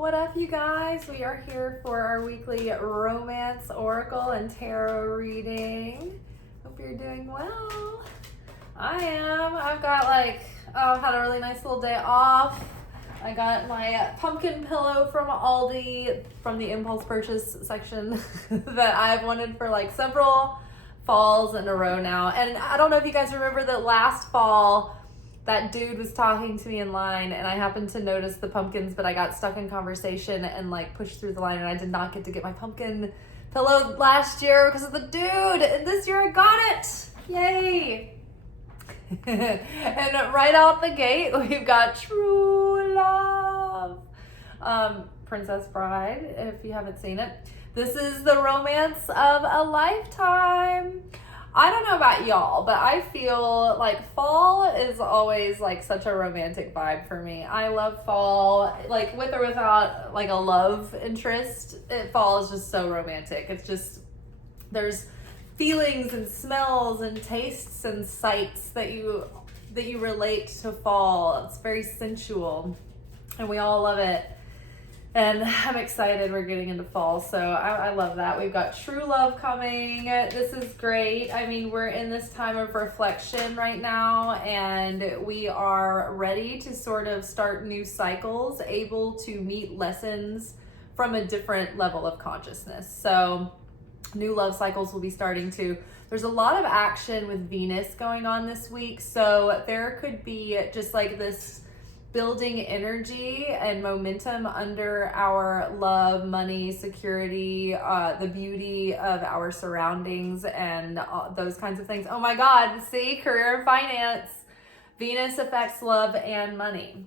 What up, you guys? We are here for our weekly romance oracle and tarot reading. Hope you're doing well. I am. I've got had a really nice little day off. I got my pumpkin pillow from Aldi from the impulse purchase section that I've wanted for several falls in a row now. And I don't know if you guys remember that last fall that dude was talking to me in line and I happened to notice the pumpkins, but I got stuck in conversation and pushed through the line, and I did not get to get my pumpkin pillow last year because of the dude. And this year I got it. Yay. And right out the gate, we've got True Love. Princess Bride, if you haven't seen it. This is the romance of a lifetime. I don't know about y'all, but I feel like fall is always such a romantic vibe for me. I love fall, with or without a love interest. Fall is just so romantic. It's just, there's feelings and smells and tastes and sights that you relate to fall. It's very sensual and we all love it. And I'm excited we're getting into fall, so I love that. We've got true love coming. This is great. I mean, we're in this time of reflection right now, and we are ready to sort of start new cycles, able to meet lessons from a different level of consciousness. So new love cycles will be starting to. There's a lot of action with Venus going on this week, so there could be just this building energy and momentum under our love, money, security, the beauty of our surroundings, and those kinds of things. Oh my God, see, career and finance. Venus affects love and money.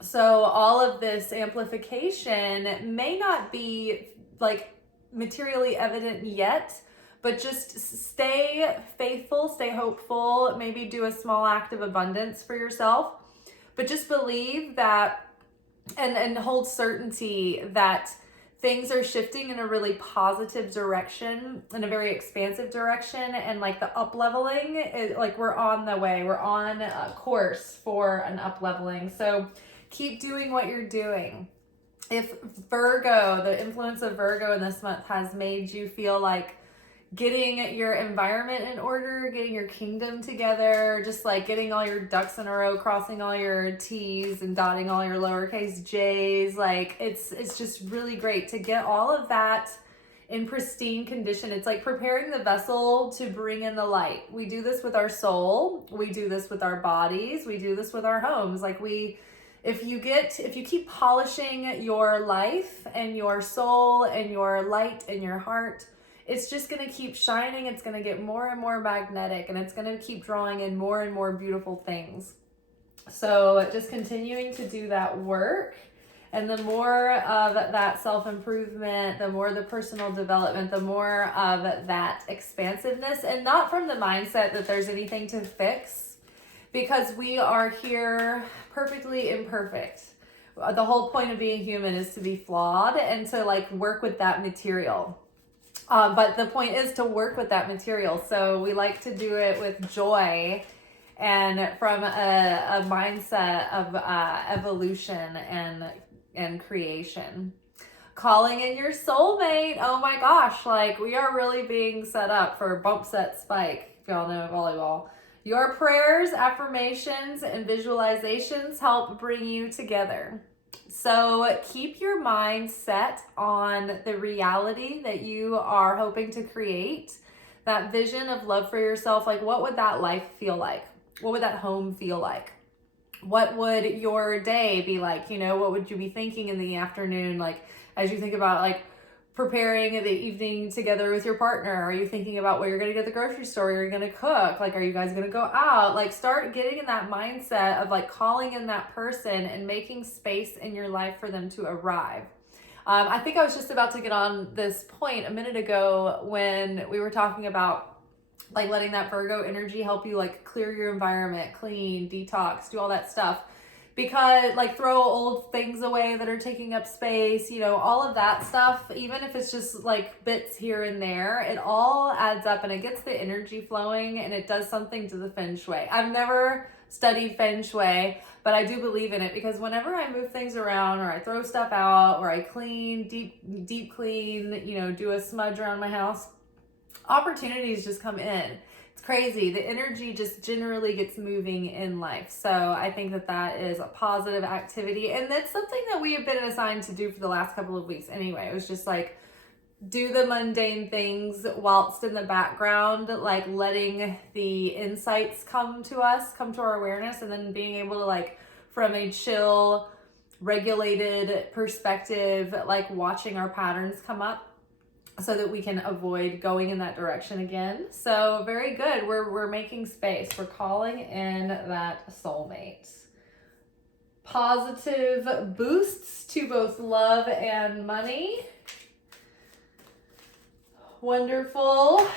So all of this amplification may not be materially evident yet, but just stay faithful, stay hopeful, maybe do a small act of abundance for yourself. But just believe that and hold certainty that things are shifting in a really positive direction, in a very expansive direction, and the up leveling is we're on the way. We're on a course for an up leveling. So keep doing what you're doing. If Virgo, the influence of Virgo in this month has made you feel getting your environment in order, getting your kingdom together, just getting all your ducks in a row, crossing all your T's and dotting all your lowercase J's. It's just really great to get all of that in pristine condition. It's preparing the vessel to bring in the light. We do this with our soul. We do this with our bodies. We do this with our homes. If you keep polishing your life and your soul and your light and your heart, it's just going to keep shining. It's going to get more and more magnetic, and it's going to keep drawing in more and more beautiful things. So just continuing to do that work, and the more of that self-improvement, the more the personal development, the more of that expansiveness, and not from the mindset that there's anything to fix, because we are here perfectly imperfect. The whole point of being human is to be flawed and to work with that material. But the point is to work with that material. So we like to do it with joy and from a mindset of evolution and creation. Calling in your soulmate. Oh my gosh, we are really being set up for bump set spike, if y'all know volleyball. Your prayers, affirmations, and visualizations help bring you together. So keep your mind set on the reality that you are hoping to create, that vision of love for yourself. What would that life feel like? What would that home feel like? What would your day be like? What would you be thinking in the afternoon? As you think about preparing the evening together with your partner? Are you thinking about where you're going to go to the grocery store? You're going to cook? Are you guys going to go out? Start getting in that mindset of calling in that person and making space in your life for them to arrive. I think I was just about to get on this point a minute ago when we were talking about letting that Virgo energy help you clear your environment, clean, detox, do all that stuff. Because throw old things away that are taking up space, all of that stuff, even if it's just bits here and there, it all adds up and it gets the energy flowing and it does something to the feng shui. I've never studied feng shui, but I do believe in it, because whenever I move things around or I throw stuff out or I clean, deep clean, you know, do a smudge around my house, opportunities just come in. It's crazy. The energy just generally gets moving in life. So I think that that is a positive activity. And that's something that we have been assigned to do for the last couple of weeks anyway. It was just like, do the mundane things whilst in the background, like letting the insights come to us, come to our awareness, and then being able to, like, from a chill, regulated perspective, like watching our patterns come up so that we can avoid going in that direction again. So very good. We're making space. We're calling in that soulmate. Positive boosts to both love and money. Wonderful.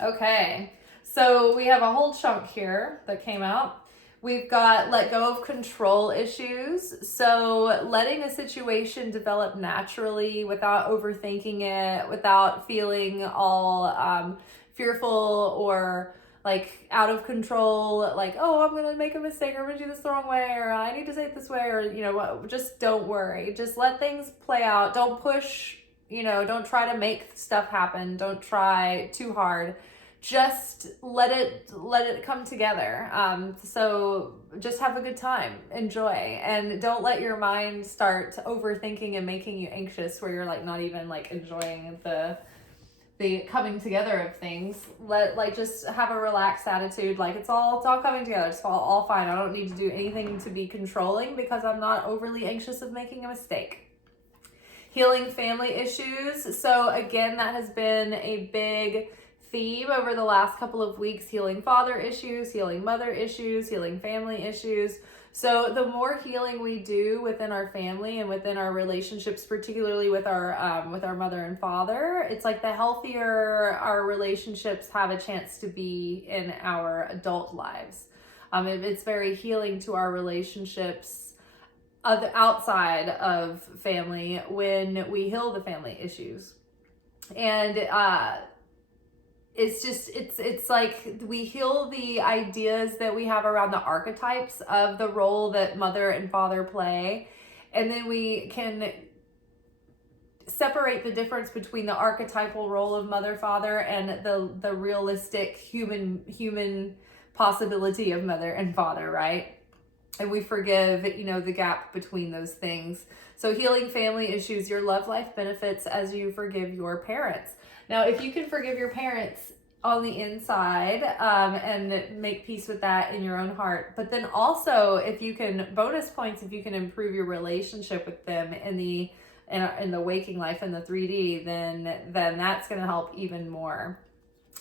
Okay, so we have a whole chunk here that came out. We've got let go of control issues. So letting a situation develop naturally without overthinking it, without feeling all fearful or like out of control, like, oh, I'm going to make a mistake, or I'm going to do this the wrong way, or I need to say it this way, or, you know what, just don't worry. Just let things play out. Don't push, you know, don't try to make stuff happen. Don't try too hard. Just let it come together. So just have a good time, enjoy, and don't let your mind start overthinking and making you anxious where you're like not even like enjoying the coming together of things. Just have a relaxed attitude. Like it's all coming together. It's all fine. I don't need to do anything to be controlling because I'm not overly anxious of making a mistake. Healing family issues. So again, that has been a big theme over the last couple of weeks. Healing father issues, healing mother issues, healing family issues. So the more healing we do within our family and within our relationships, particularly with our mother and father, it's like the healthier our relationships have a chance to be in our adult lives. It's very healing to our relationships outside of family when we heal the family issues. And it's like we heal the ideas that we have around the archetypes of the role that mother and father play. And then we can separate the difference between the archetypal role of mother, father, and the realistic human possibility of mother and father, right? And we forgive, the gap between those things. So healing family issues, your love life benefits as you forgive your parents. Now, if you can forgive your parents on the inside and make peace with that in your own heart, but then also if you can, bonus points, if you can improve your relationship with them in the waking life, in the 3D, then that's going to help even more.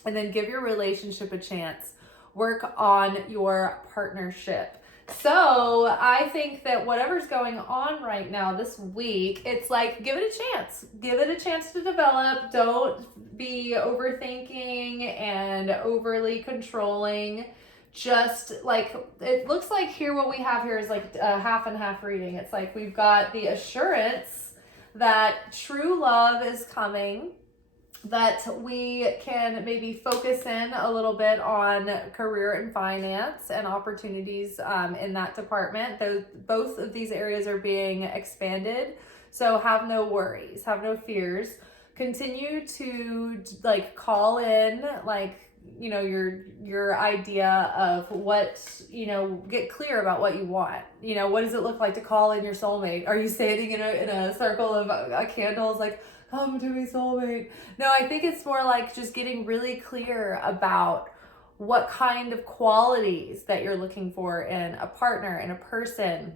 And then give your relationship a chance. Work on your partnership. So I think that whatever's going on right now this week, it's like, give it a chance. Give it a chance to develop. Don't be overthinking and overly controlling. Just like, it looks like here, what we have here is like a half and half reading. It's like we've got the assurance that true love is coming, that we can maybe focus in a little bit on career and finance and opportunities in that department. Both of these areas are being expanded. So have no worries, have no fears. Continue to call in your idea of what, get clear about what you want. What does it look like to call in your soulmate? Are you standing in a circle of candles like, come to me, soulmate? No, I think it's more like just getting really clear about what kind of qualities that you're looking for in a partner, in a person,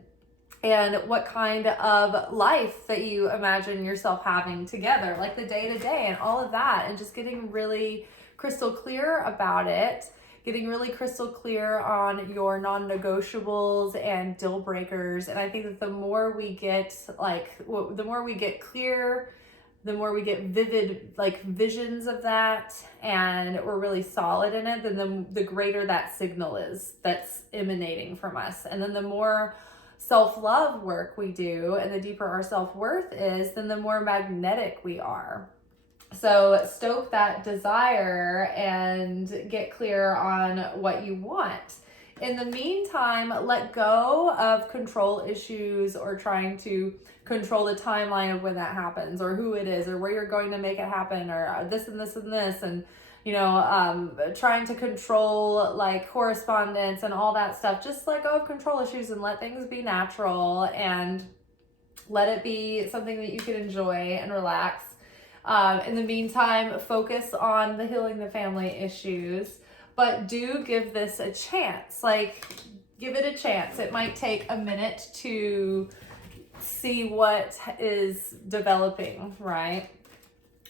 and what kind of life that you imagine yourself having together, like the day-to-day and all of that, and just getting really crystal clear about it, getting really crystal clear on your non-negotiables and deal breakers. And I think that the more we get clear, the more we get vivid visions of that, and we're really solid in it, then the greater that signal is that's emanating from us. And then the more self-love work we do and the deeper our self-worth is, then the more magnetic we are. So stoke that desire and get clear on what you want. In the meantime, let go of control issues or trying to control the timeline of when that happens or who it is or where you're going to make it happen or this and this and this and trying to control like correspondence and all that stuff. Just let go of control issues and let things be natural and let it be something that you can enjoy and relax. In the meantime, focus on the healing the family issues, but do give this a chance. Like, give it a chance. It might take a minute to see what is developing, right?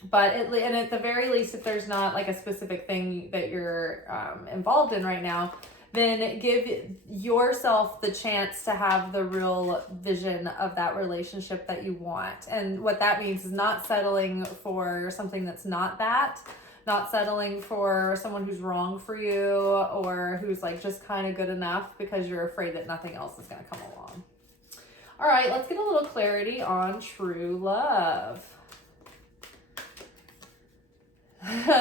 But and at the very least, if there's not like a specific thing that you're involved in right now, then give yourself the chance to have the real vision of that relationship that you want. And what that means is not settling for something that's not that, not settling for someone who's wrong for you or who's like just kind of good enough because you're afraid that nothing else is going to come along. All right, let's get a little clarity on true love.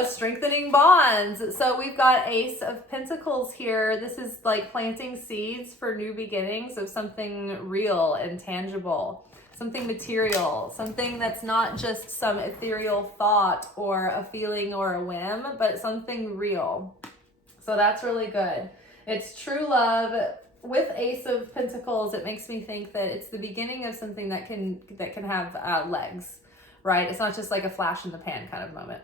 Strengthening bonds. So we've got Ace of Pentacles here. This is like planting seeds for new beginnings of something real and tangible, something material, something that's not just some ethereal thought or a feeling or a whim, but something real. So that's really good. It's true love. With Ace of Pentacles, it makes me think that it's the beginning of something that can have legs, right? It's not just like a flash in the pan kind of moment.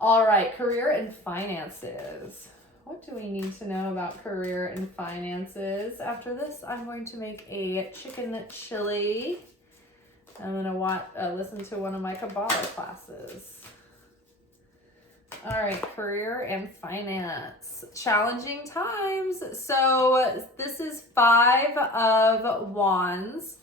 All right, career and finances. What do we need to know about career and finances? After this, I'm going to make a chicken chili. I'm going to listen to one of my Kabbalah classes. All right, career and finance. Challenging times. So this is 5 of Wands.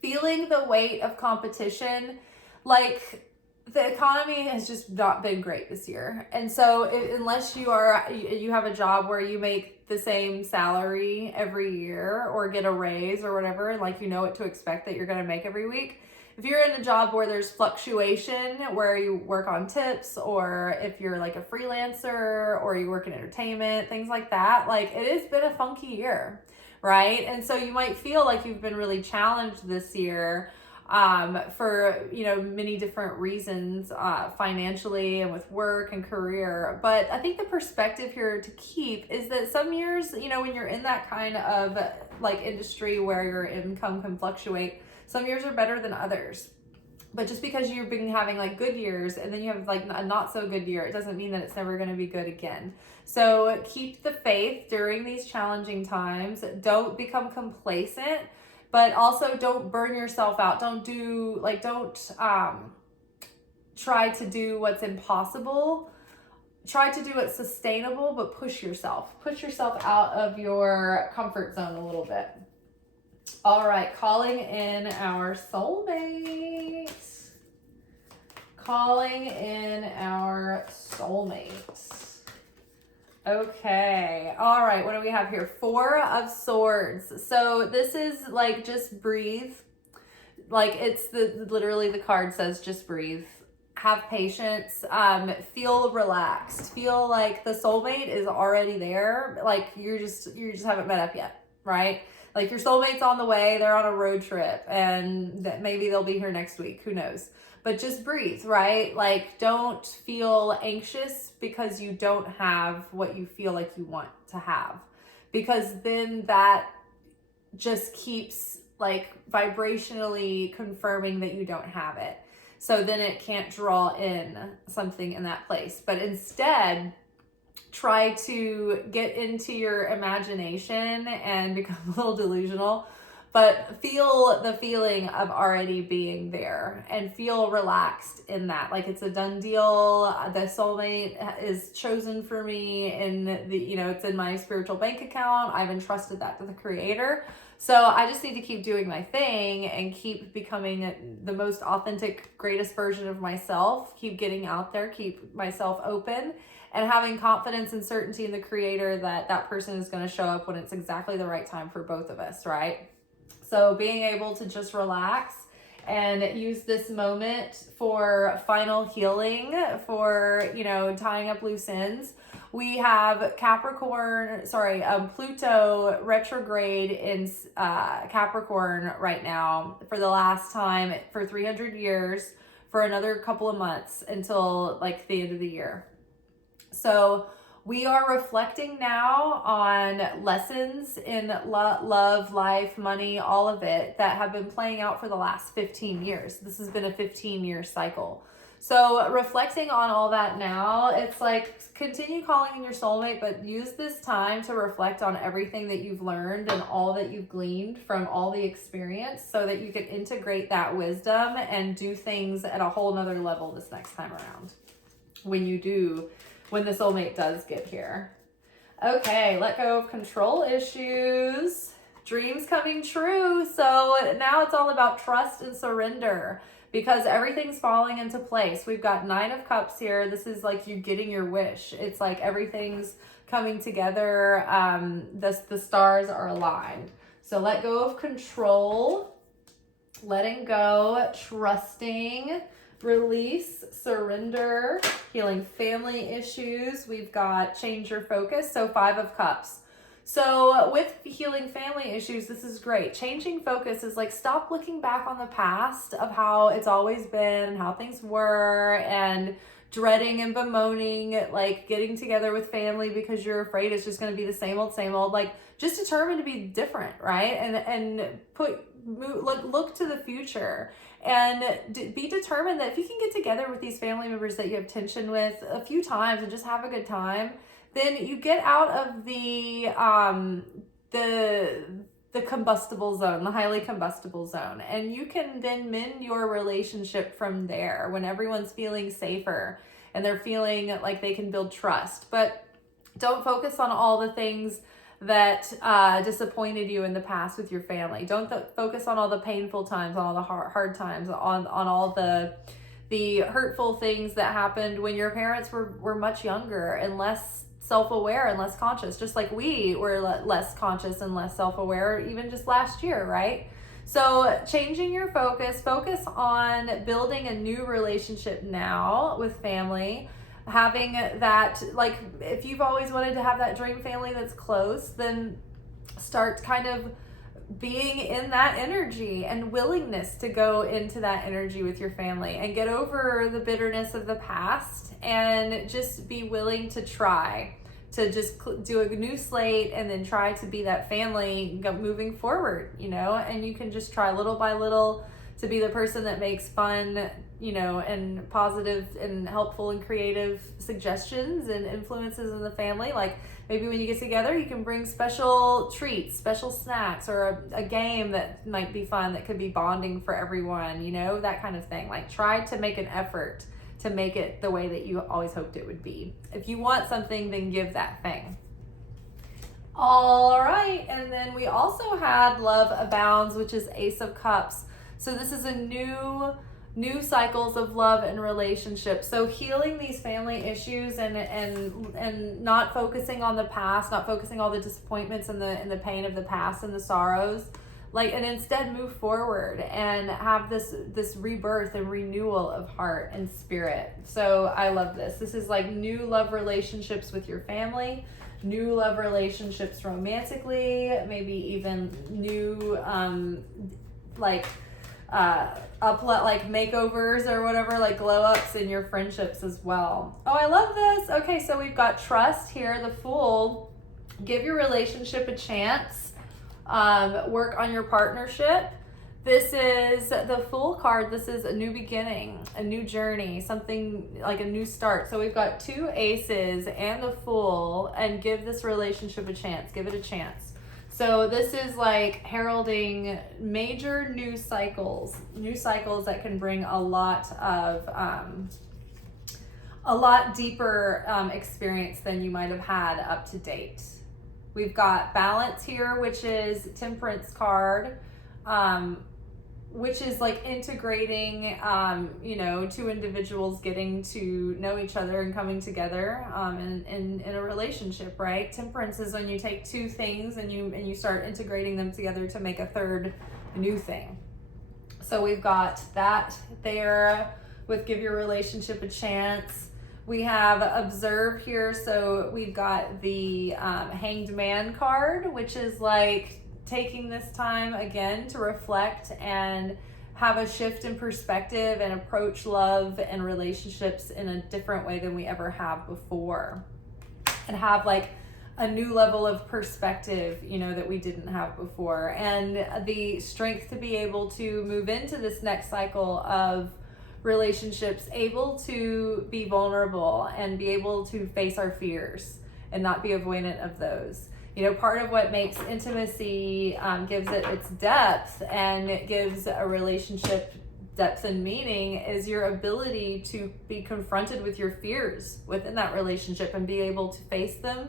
Feeling the weight of competition, like the economy has just not been great this year. And so unless you have a job where you make the same salary every year or get a raise or whatever, like you know what to expect that you're going to make every week. If you're in a job where there's fluctuation, where you work on tips, or if you're like a freelancer or you work in entertainment, things like that, like it has been a funky year, right? And so you might feel like you've been really challenged this year for, many different reasons, financially and with work and career. But I think the perspective here to keep is that some years, when you're in that kind of like industry where your income can fluctuate, some years are better than others. But just because you've been having like good years and then you have like a not so good year, it doesn't mean that it's never going to be good again. So keep the faith during these challenging times. Don't become complacent, but also don't burn yourself out. Don't try to do what's impossible. Try to do what's sustainable, but push yourself out of your comfort zone a little bit. All right, calling in our soulmate. Calling in our soulmate. Okay, all right, what do we have here? 4 of Swords. So this is like, just breathe. Like literally the card says, just breathe. Have patience, feel relaxed. Feel like the soulmate is already there. Like you just haven't met up yet, right? Like your soulmate's on the way, they're on a road trip and that maybe they'll be here next week, who knows? But just breathe, right? Like don't feel anxious because you don't have what you feel like you want to have, because then that just keeps like vibrationally confirming that you don't have it. So then it can't draw in something in that place. But instead, try to get into your imagination and become a little delusional, but feel the feeling of already being there and feel relaxed in that. Like it's a done deal. The soulmate is chosen for me and it's in my spiritual bank account. I've entrusted that to the Creator. So I just need to keep doing my thing and keep becoming the most authentic, greatest version of myself. Keep getting out there, keep myself open, and having confidence and certainty in the Creator that that person is going to show up when it's exactly the right time for both of us, right? So being able to just relax and use this moment for final healing, for, tying up loose ends, We have Pluto retrograde in Capricorn right now for the last time for 300 years for another couple of months until like the end of the year. So we are reflecting now on lessons in love, life, money, all of it that have been playing out for the last 15 years. This has been a 15-year cycle. So reflecting on all that now, it's like continue calling in your soulmate, but use this time to reflect on everything that you've learned and all that you've gleaned from all the experience so that you can integrate that wisdom and do things at a whole nother level this next time around when the soulmate does get here. Okay, let go of control issues. Dreams coming true. So now it's all about trust and surrender because everything's falling into place. We've got 9 of Cups here. This is like you getting your wish. It's like everything's coming together. The stars are aligned. So let go of control, letting go, trusting, release, surrender, healing family issues. We've got change your focus. So 5 of Cups. So with healing family issues, this is great. Changing focus is like stop looking back on the past of how it's always been and how things were and dreading and bemoaning like getting together with family because you're afraid it's just going to be the same old. Like just determined to be different, right? And look to the future and be determined that if you can get together with these family members that you have tension with a few times and just have a good time, then you get out of the combustible zone, the highly combustible zone, and you can then mend your relationship from there when everyone's feeling safer and they're feeling like they can build trust. But don't focus on all the things that disappointed you in the past with your family. Don't focus on all the painful times, on all the hard times, on all the hurtful things that happened when your parents were much younger and less self-aware and less conscious, just like we were less conscious and less self-aware even just last year, right? So changing your focus on building a new relationship now with family, having that, like if you've always wanted to have that dream family that's close, then start kind of being in that energy and willingness to go into that energy with your family and get over the bitterness of the past and just be willing to try to just do a new slate and then try to be that family moving forward, and you can just try little by little to be the person that makes fun, and positive and helpful and creative suggestions and influences in the family. Like maybe when you get together, you can bring special treats, special snacks, or a game that might be fun that could be bonding for everyone, that kind of thing. Like try to make an effort to make it the way that you always hoped it would be. If you want something, then give that thing. All right, and then we also had Love Abounds, which is Ace of Cups. So this is a new cycles of love and relationships. So healing these family issues and not focusing on the past, not focusing all the disappointments and the pain of the past and the sorrows, and instead move forward and have this rebirth and renewal of heart and spirit. So I love this. This is like new love relationships with your family, new love relationships romantically, maybe even new makeovers or whatever, like glow ups in your friendships as well. Oh, I love this. Okay, so we've got trust here, the Fool. Give your relationship a chance. Work on your partnership. This is the Fool card. This is a new beginning, a new journey, something like a new start. So we've got 2 aces and the Fool, and give this relationship a chance. Give it a chance. So this is like heralding major new cycles that can bring a lot deeper experience than you might have had up to date. We've got Balance here, which is Temperance card, which is like integrating, 2 individuals getting to know each other and coming together in a relationship, right? Temperance is when you take 2 things and you start integrating them together to make a third new thing. So we've got that there with give your relationship a chance. We have observe here, so we've got the hanged man card, which is like taking this time again to reflect and have a shift in perspective and approach love and relationships in a different way than we ever have before, and have like a new level of perspective, you know, that we didn't have before, and the strength to be able to move into this next cycle of relationships, able to be vulnerable and be able to face our fears and not be avoidant of those. You know, part of what makes intimacy, gives it its depth and it gives a relationship depth and meaning is your ability to be confronted with your fears within that relationship and be able to face them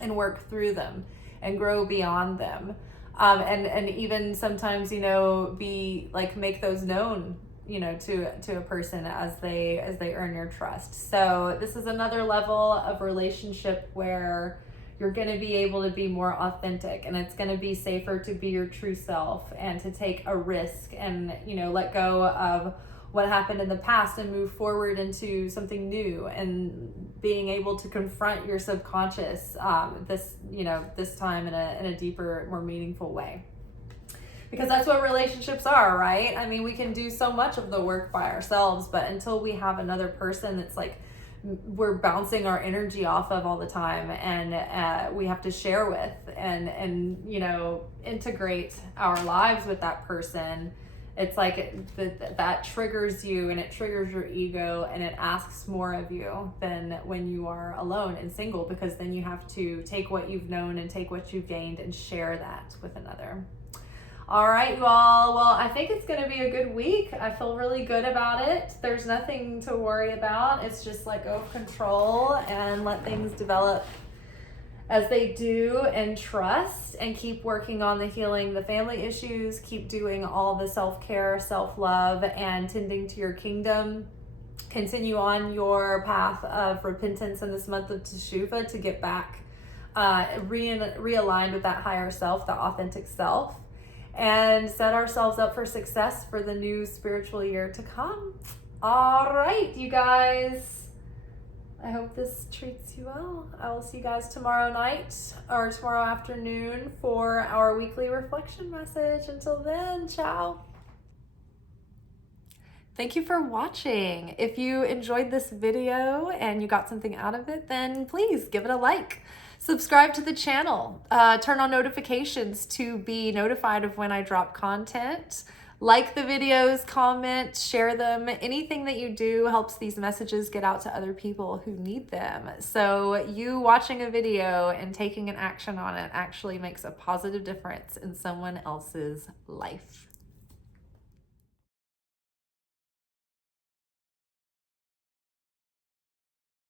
and work through them and grow beyond them. And even sometimes, you know, be like, make those known, you know, to a person as they earn your trust. So this is another level of relationship where you're going to be able to be more authentic, and it's going to be safer to be your true self and to take a risk and, you know, let go of what happened in the past and move forward into something new, and being able to confront your subconscious this time in a deeper, more meaningful way. Because that's what relationships are, right? I mean, we can do so much of the work by ourselves, but until we have another person that's like we're bouncing our energy off of all the time, and we have to share with and you know, integrate our lives with that person, it's like that triggers you, and it triggers your ego, and it asks more of you than when you are alone and single, because then you have to take what you've known and take what you've gained and share that with another. All right, you all. Well, I think it's going to be a good week. I feel really good about it. There's nothing to worry about. It's just let go of control and let things develop as they do, and trust, and keep working on the healing, the family issues, keep doing all the self-care, self-love, and tending to your kingdom. Continue on your path of repentance in this month of Teshuvah to get back realigned with that higher self, the authentic self, and set ourselves up for success for the new spiritual year to come. All right, you guys. I hope this treats you well. I will see you guys tomorrow night or tomorrow afternoon for our weekly reflection message. Until then, ciao. Thank you for watching. If you enjoyed this video and you got something out of it, then please give it a like. Subscribe to the channel, turn on notifications to be notified of when I drop content. Like the videos, comment, share them. Anything that you do helps these messages get out to other people who need them. So you watching a video and taking an action on it actually makes a positive difference in someone else's life.